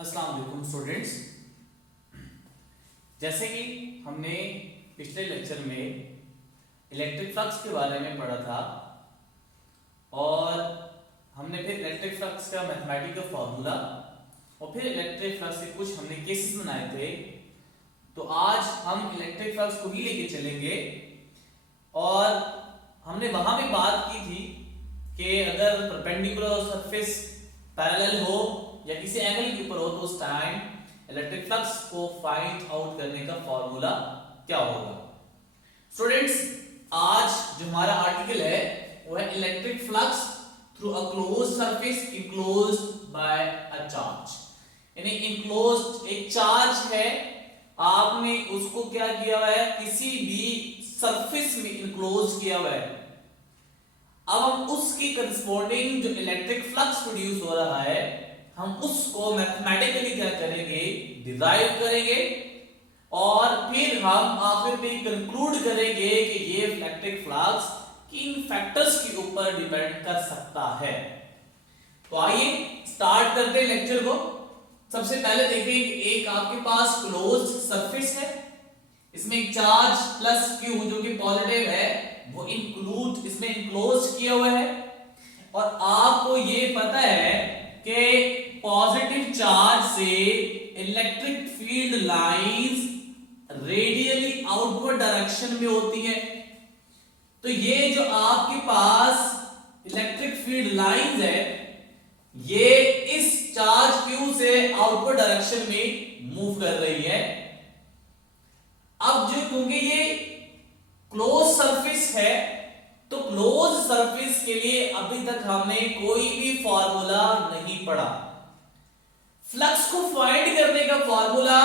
अस्सलाम वालेकुम स्टूडेंट्स। जैसे कि हमने पिछले लेक्चर में इलेक्ट्रिक फ्लक्स के बारे में पढ़ा था और हमने फिर इलेक्ट्रिक फ्लक्स का मैथमेटिकल फार्मूला और फिर इलेक्ट्रिक फ्लक्स के कुछ हमने केसेस बनाए थे। तो आज हम इलेक्ट्रिक फ्लक्स को ही लेके चलेंगे और हमने वहां पे बात की थी कि अगर परपेंडिकुलर सरफेस पैरेलल हो या किसी एंगल के ऊपर हो तो उस टाइम इलेक्ट्रिक फ्लक्स को फाइंड आउट करने का फॉर्मूला क्या होगा। स्टूडेंट्स, आज जो हमारा आर्टिकल है वो है electric flux through a closed surface enclosed bye a charge. यानी इनक्लोज्ड एक चार्ज है, आपने उसको क्या किया हुआ है, किसी भी सरफेस में इनक्लोज किया हुआ है। अब हम उसकी करस्पॉन्डिंग जो इलेक्ट्रिक फ्लक्स प्रोड्यूस हो रहा है हम उसको मैथमेटिकली क्या करेंगे, डिराइव करेंगे और फिर हम आखिर में कंक्लूड करेंगे कि ये इलेक्ट्रिक फ्लक्स किन फैक्टर्स के ऊपर डिपेंड कर सकता है। तो आइए स्टार्ट करते हैं लेक्चर को। सबसे पहले देखिए कि एक आपके पास क्लोज्ड सरफेस है, इसमें एक चार्ज प्लस क्यू जो कि पॉजिटिव है वो इसमें इनक्लोज किया हुआ है और आपको ये पता है कि पॉजिटिव चार्ज से electric field lines radially outward direction में होती है। तो ये जो आपके पास इलेक्ट्रिक फील्ड लाइंस है ये इस चार्ज क्यू से आउटवर्ड डायरेक्शन में मूव कर रही है। अब जो क्योंकि ये क्लोज सरफेस है तो क्लोज सरफेस के लिए अभी तक हमने कोई भी फॉर्मूला नहीं पढ़ा। फ्लक्स को फाइंड करने का फॉर्मूला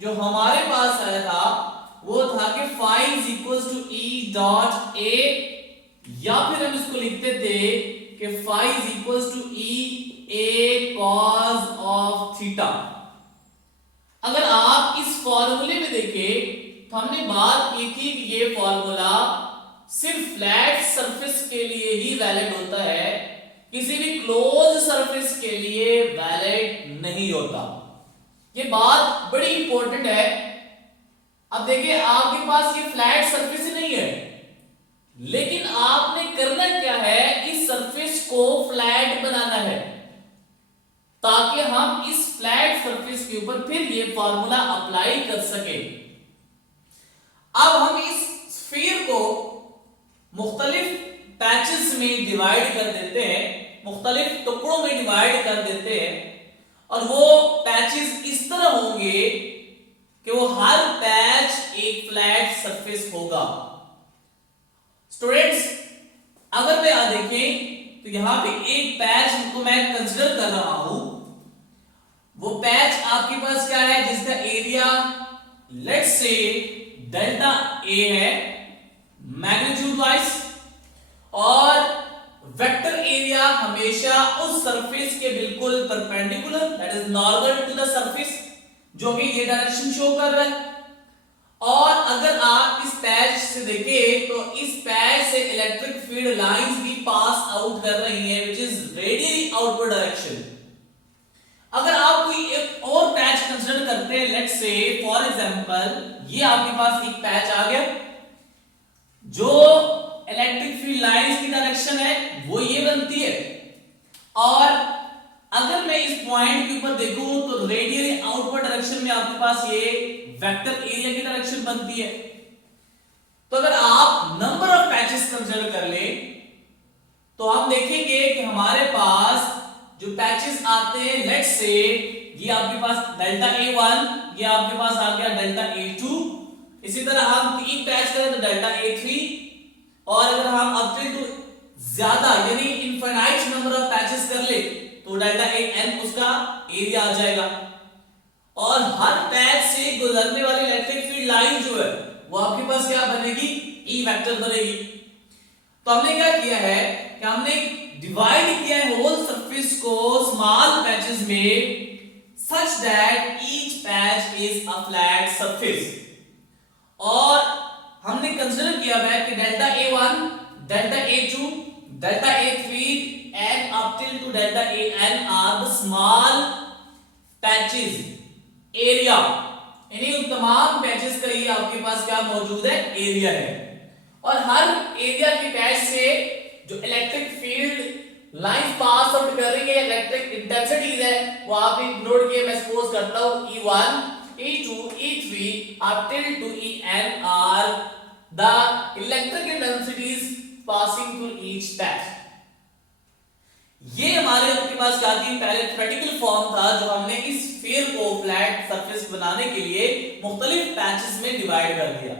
जो हमारे पास आया था वो था कि phi is equals to E dot A, या फिर हम इसको लिखते थे कि phi is equals to E A cos of theta। अगर आप इस फॉर्मूले में देखें तो हमने बात की थी कि ये फॉर्मूला सिर्फ फ्लैट सरफेस के लिए ही वैलिड होता है, किसी भी क्लोज सरफेस के लिए वैलिड नहीं होता। ये बात बड़ी इंपॉर्टेंट है। अब देखिए आपके पास ये फ्लैट सरफेस नहीं है, लेकिन आपने करना क्या है, इस सरफेस को फ्लैट बनाना है ताकि हम इस फ्लैट सरफेस के ऊपर फिर ये फॉर्मूला अप्लाई कर सके। अब हम इस स्फीयर को मुख्तलिफ पैचेस में डिवाइड कर देते हैं, मुख्तलिफ टुकड़ों में डिवाइड कर देते हैं और वो पैचेस इस तरह होंगे कि वो हर पैच एक फ्लैट सरफेस होगा। स्टूडेंट्स, अगर मैं यहां देखें तो यहां पे एक पैच को मैं कंसीडर कर रहा हूं। वो पैच आपके पास क्या है, जिसका area let's say delta A है मैग्नीट्यूड वाइज, और वेक्टर एरिया हमेशा उस सरफेस के बिल्कुल perpendicular that is normal to the surface जो कि ये डायरेक्शन शो कर रहा है। और अगर आप इस पैच से देखें तो इस पैच से इलेक्ट्रिक फील्ड लाइंस भी पास आउट कर रही हैं which is radially outward direction. अगर आप कोई एक और पैच कंसीडर करते हैं, लेट्स से फॉर एग्जांपल ये आपके पास एक पैच आ गया जो इलेक्ट्रिक फील्ड लाइंस की डायरेक्शन है वो ये बनती है, और अगर मैं इस पॉइंट के ऊपर देखूं तो रेडियली आउटवर्ड डायरेक्शन में आपके पास ये वेक्टर एरिया की डायरेक्शन बनती है। तो अगर आप नंबर ऑफ पैचेस कंसीडर कर ले तो हम देखेंगे कि हमारे पास जो पैचेस आते हैं, लेट्स से ये आपके पास डेल्टा A1, ये आपके पास आ गया डेल्टा A2, इसी तरह हम तीन पैच करें तो डेल्टा A3, और अगर हम अप टू ज्यादा यानी इनफिनाइट नंबर ऑफ पैचेस कर ले तो डेल्टा AN उसका एरिया आ जाएगा। और हर पैच से गुजरने वाली इलेक्ट्रिक फील्ड लाइन जो है वो आपके पास क्या बनेगी, E वेक्टर बनेगी। तो हमने क्या किया है कि हमने डिवाइड किया है होल सरफेस को स्मॉल पैचेस में such that each patch is a flat surface, और हमने कंसीडर किया है कि delta A1, delta A2, delta A3 and up till to delta AN are the small patches area, यानी उन तमाम पैचेस का ये आपके पास क्या मौजूद है, एरिया है। और हर एरिया के पैच से जो electric field line pass out कर रही है, इलेक्ट्रिक इंटेंसिटीज है, वो आपने नोट किए। मैं सपोज करता हूं E1 E2 E3 up till to En are the electric intensities passing through each patch। ये हमारे आपके पास क्या थी, पहले थ्योरेटिकल फॉर्म था जो हमने इस स्फीयर को फ्लैट सरफेस बनाने के लिए मुख्तलिफ पैचेस में डिवाइड कर दिया।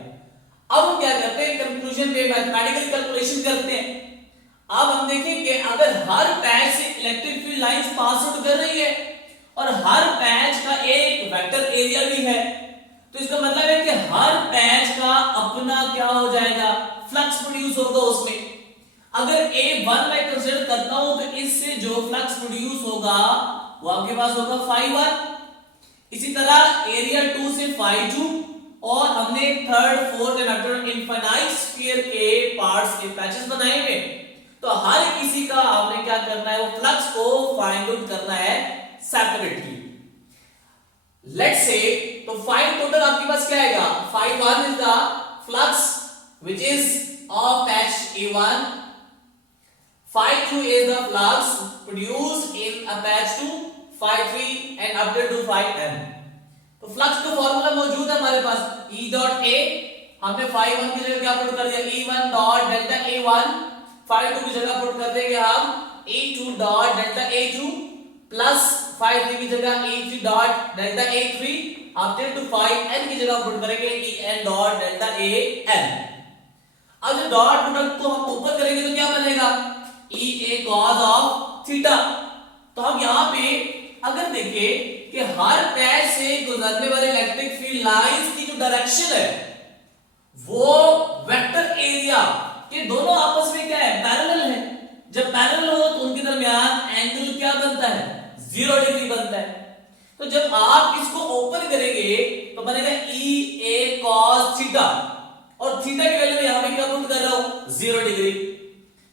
अब हम क्या करते हैं, कंक्लूजन पे मैथमेटिकल कैलकुलेशन करते हैं। अब हम देखेंगे अगर हर पैच से electric field lines pass out कर रही है और हर पैच का एक वेक्टर एरिया भी है, तो इसका मतलब है कि हर पैच का अपना क्या हो जाएगा, फ्लक्स प्रोड्यूस होगा उसमें। अगर A1 मैं कंसीडर करता हूं तो इससे जो फ्लक्स प्रोड्यूस होगा वो आपके पास होगा φ1। इसी तरह एरिया 2 से φ2, और हमने third fourth and after infinite sphere के पार्ट्स के पैचेस बनाए हुए, तो हर किसी का आपने क्या करना है, वो फ्लक्स को फाइंड आउट करना है सेपरेटली। लेट्स से तो फाइंड टोटल आपके पास क्या आएगा, φ1 is the flux which is of patch A1, φ2 is the flux produced in a patch 2, φ3 and up to φn। तो फ्लक्स का फार्मूला मौजूद है हमारे पास, E डॉट A, हमने φ1 की जगह क्या पुट कर दिया, E1 डॉट डेल्टा A1, φ2 की जगह पुट कर देंगे हम E2 dot delta A2 plus φ3 की जगह E3 dot delta A3 up to φn की जगह पुट करेंगे En डॉट डेल्टा An। अब जब डॉट प्रोडक्ट को हम ऊपर करेंगे तो क्या बनेगा, EA cos ऑफ थीटा। तो हम यहां पे अगर देखें कि हर पैच से गुजरने वाले इलेक्ट्रिक फील्ड लाइंस की जो डायरेक्शन है वो वेक्टर एरिया के दोनों आपस में क्या है, पैरेलल है। जब पैरेलल हो तो उनके दरमियान एंगल क्या बनता है, 0 डिग्री बनता है। तो जब आप इसको ओपन करेंगे तो बनेगा EA cos थीटा, और थीटा की वैल्यू यहां पे क्या पुट कर रहा हूं, 0 डिग्री।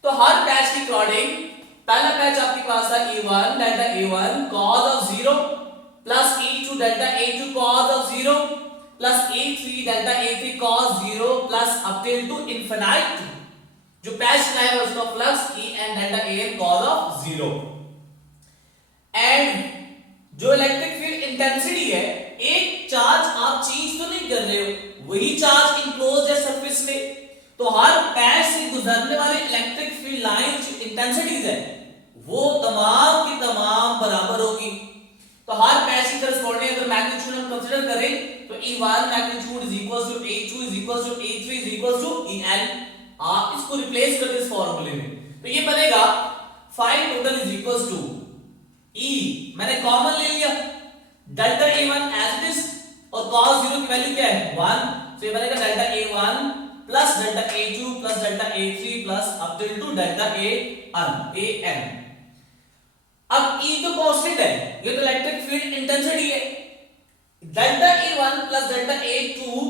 तो हर पैच के अकॉर्डिंग पहला पैच आपके पास था E1 delta A1 cos of 0 plus E2 delta A2 cos of 0 plus E3 delta A3 cos 0 plus up till two infinite जो पैच का है उसका flux En delta An cos of 0। And जो electric field intensity है, एक charge आप change तो नहीं कर रहे हो, वही चार्ज इनक्लोज्ड है सरफेस में। तो हर पैच से गुजरने वाले इलेक्ट्रिक फील्ड लाइन जो इंटेंसिटीज है वो तमाम की तमाम बराबर होगी। तो हर पैच की करस्पॉन्डिंग अगर मैग्नीट्यूड हम कंसीडर करें तो E1 magnitude is equal to A2 is equal to A3 is equal to En। आप इसको रिप्लेस कर दे इस फार्मूले में, तो ये बनेगा phi total is equal to E, मैंने कॉमन ले लिया delta A1 as it is, और cos 0 की वैल्यू क्या है 1, तो ये बनेगा delta A1 plus delta A2 plus delta A3 plus up to delta An। अब E तो कांस्टेंट है, ये तो इलेक्ट्रिक फील्ड इंटेंसिटी है। Delta A1 plus delta A2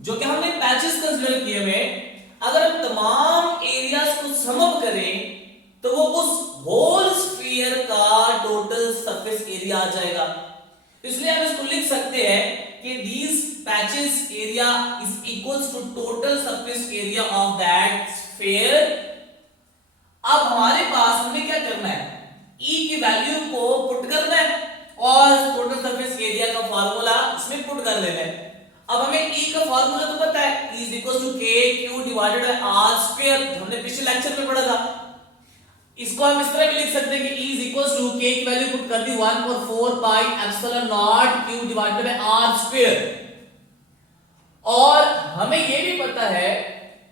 जो कि हमने पैचेस कंसीडर किए हुए, अगर हम तमाम एरियाज को सम अप करें तो वो उस होल स्फीयर का टोटल सरफेस एरिया आ जाएगा। इसलिए हम इसको लिख सकते हैं कि these patches area is equals to total surface area of that sphere। अब हमारे पास हमें क्या करना है, E की वैल्यू को पुट करना है और टोटल सरफेस एरिया का फार्मूला इसमें पुट कर लेना है। अब हमें E का फार्मूला तो पता है, E is equals to KQ divided by R square, हमने पिछले लेक्चर में पढ़ा था। इसको हम इस तरह भी लिख सकते हैं कि E is equals to K की वैल्यू पुट कर दी 1/4 pi epsilon naught Q divided by R square। और हमें यह भी पता है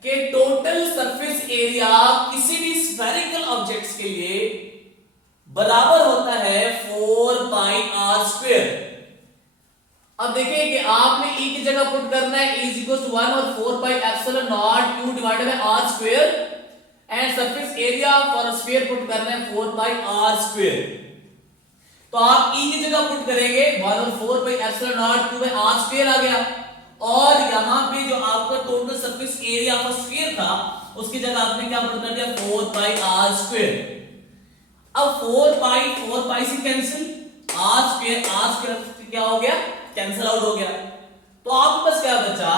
कि टोटल सरफेस एरिया किसी भी स्फेरिकल ऑब्जेक्ट्स के लिए बराबर होता है 4 pi r स्क्वायर। अब देखिए कि आपने E की जगह पुट करना है E is equals to 1 और 4 pi epsilon naught Q divided by r square, and surface area for sphere put करना है 4 pi r स्क्वायर। तो आप E की जगह पुट करेंगे 1 और 4 pi epsilon naught Q by r square आ गया, और यहां पे जो आपका total surface area of sphere था उसकी जगह आपने क्या पुट कर दिया 4 pi r स्क्वायर। अब 4 pi से कैंसिल, R क्या हो गया, कैंसिल आउट हो गया। तो आपके पास क्या बचा,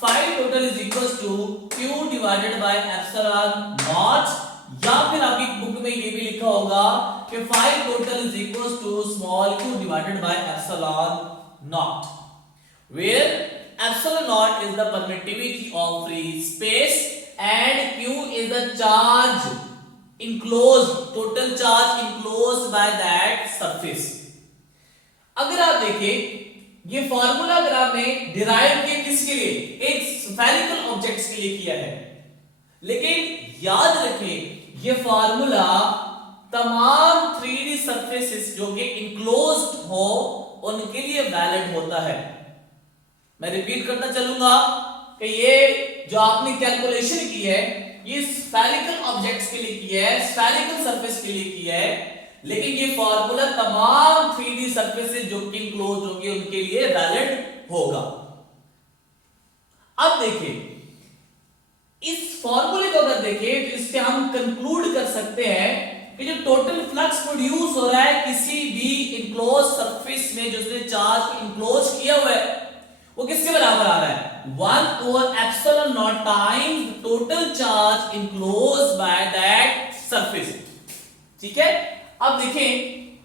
phi total is equal to Q divided by epsilon naught, या फिर आपकी बुक में ये भी लिखा होगा कि phi total is equal to small q divided by epsilon naught, where epsilon naught is the permittivity of free space and q is the charge enclosed, total charge enclosed by that surface। अगर आप देखें ये formula अगर आपने derive किया किसके लिए, एक स्फेरिकल ऑब्जेक्ट्स के लिए किया है, लेकिन याद रखें ये फॉर्मूला तमाम 3D सरफेसेस जो कि इनक्लोज्ड हो उनके लिए वैलिड होता है। मैं रिपीट करता चलूंगा कि ये जो आपने कैलकुलेशन की है ये स्फेरिकल ऑब्जेक्ट्स के लिए की है, स्फेरिकल सरफेस के लिए की है, लेकिन ये फॉर्मूला तमाम 3D सरफेसेस जो कि क्लोज होंगे उनके लिए वैलिड होगा। अब देखिए इस फॉर्मूले को अगर देखें तो इससे हम कंक्लूड कर सकते हैं कि जो टोटल फ्लक्स प्रोड्यूस हो रहा है किसी भी इनक्लोज सरफेस में जो उसने चार्ज इनक्लोज किया हुआ है वो किसके बराबर आ रहा है, 1 over epsilon naught times the total charge enclosed by that surface। ठीक है, अब देखें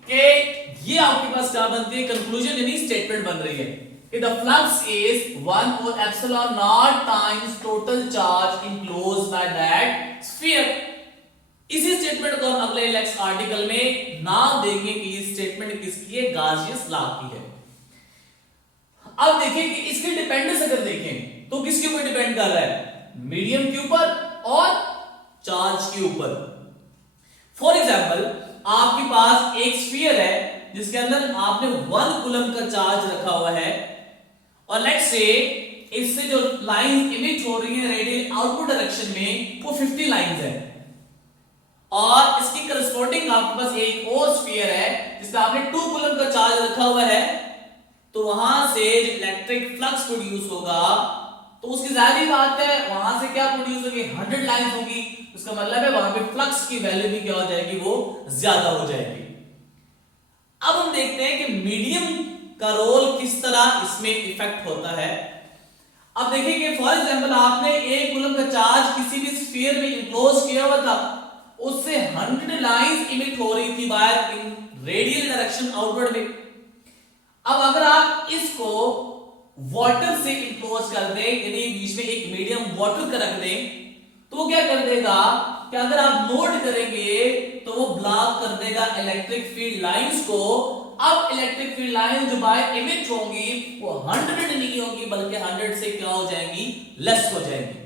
कि ये आपके पास क्या बनती है, कंक्लूजन यानी स्टेटमेंट बन रही है कि the flux is 1 over epsilon naught times total charge enclosed by that sphere। इसी स्टेटमेंट को हम अगले लेक्चर आर्टिकल में नाम देंगे कि ये स्टेटमेंट किसकी है, गाउसियन लॉ की है। अब देखें कि इसके डिपेंडेंस अगर देखें तो किसके ऊपर डिपेंड कर रहा है, मीडियम के ऊपर और चार्ज के ऊपर। फॉर एग्जांपल आपके पास एक स्फीयर है जिसके अंदर आपने 1 कूलम का चार्ज रखा हुआ है और लेट्स से इससे जो लाइन इमिट हो रही है रेडियल आउटपुट डायरेक्शन में वो 50 लाइंस है, और इसकी करस्पॉन्डिंग आपके पास एक और स्फीयर है जिसका आपने 2 कूलम का चार्ज रखा हुआ है, तो वहां से जो इलेक्ट्रिक फ्लक्स प्रोड्यूस होगा तो उसकी जाहिर बात है वहां से क्या प्रोड्यूस होगी, 100 लाइंस होगी, उसका मतलब है वहां पे फ्लक्स की वैल्यू भी क्या हो जाएगी, वो ज्यादा हो जाएगी। अब हम देखते हैं कि मीडियम का रोल किस तरह इसमें इफेक्ट होता है। अब देखिए कि फॉर एग्जांपल आपने 1 कूलम का चार्ज किसी भी स्फीयर में इनक्लोज किया हुआ था, उससे 100 लाइंस इमिट हो रही थी बाहर इन रेडियल डायरेक्शन आउटवर्ड में। अब अगर आप इसको वाटर से इनक्लोज कर दें, यानी बीच में एक मीडियम वाटर का रख दें, तो वो क्या कर देगा कि अगर आप नोट करेंगे तो वो ब्लॉक कर देगा इलेक्ट्रिक फील्ड लाइंस को। अब इलेक्ट्रिक फील्ड लाइंस जो बाहर इमिट होंगी वो 100 नहीं होगी बल्कि 100 से क्या हो जाएंगी, लेस हो जाएंगी।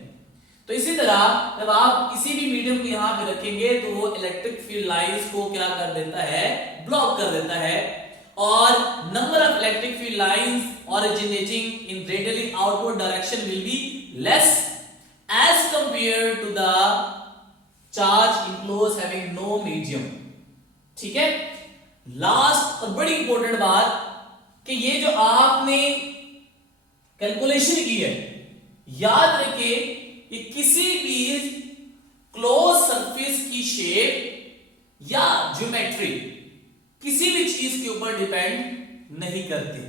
तो इसी तरह जब आप किसी भी मीडियम को यहां पे रखेंगे तो वो इलेक्ट्रिक फील्ड लाइंस को क्या कर देता है, ब्लॉक कर देता है, और number of electric field lines originating in radially outward direction will be less as compared to the charge enclosed having no medium। ठीक है, लास्ट और बड़ी इंपॉर्टेंट बात कि ये जो आपने कैलकुलेशन की है, याद रखिए कि किसी भी क्लोज सरफेस की शेप या ज्योमेट्री किसी भी चीज के ऊपर डिपेंड नहीं करती।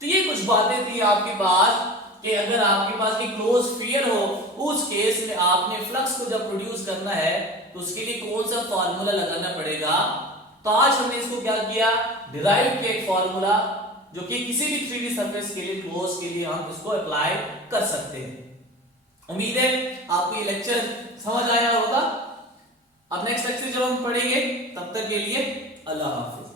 तो ये कुछ बातें थी आपके पास कि अगर आपके पास एक क्लोज स्फीयर हो उस केस में आपने फ्लक्स को जब प्रोड्यूस करना है तो उसके लिए कौन सा फार्मूला लगाना पड़ेगा। तो आज हमने इसको क्या किया, डिराइव किया एक फार्मूला जो कि किसी भी 3D सरफेस के लिए क्लोज के लिए हम इसको अप्लाई कर सकते हैं। उम्मीद है आपको ये लेक्चर समझ आया होगा। अब नेक्स्ट लेक्चर जब हम पढ़ेंगे तब तक के लिए अल्लाह हाफिज।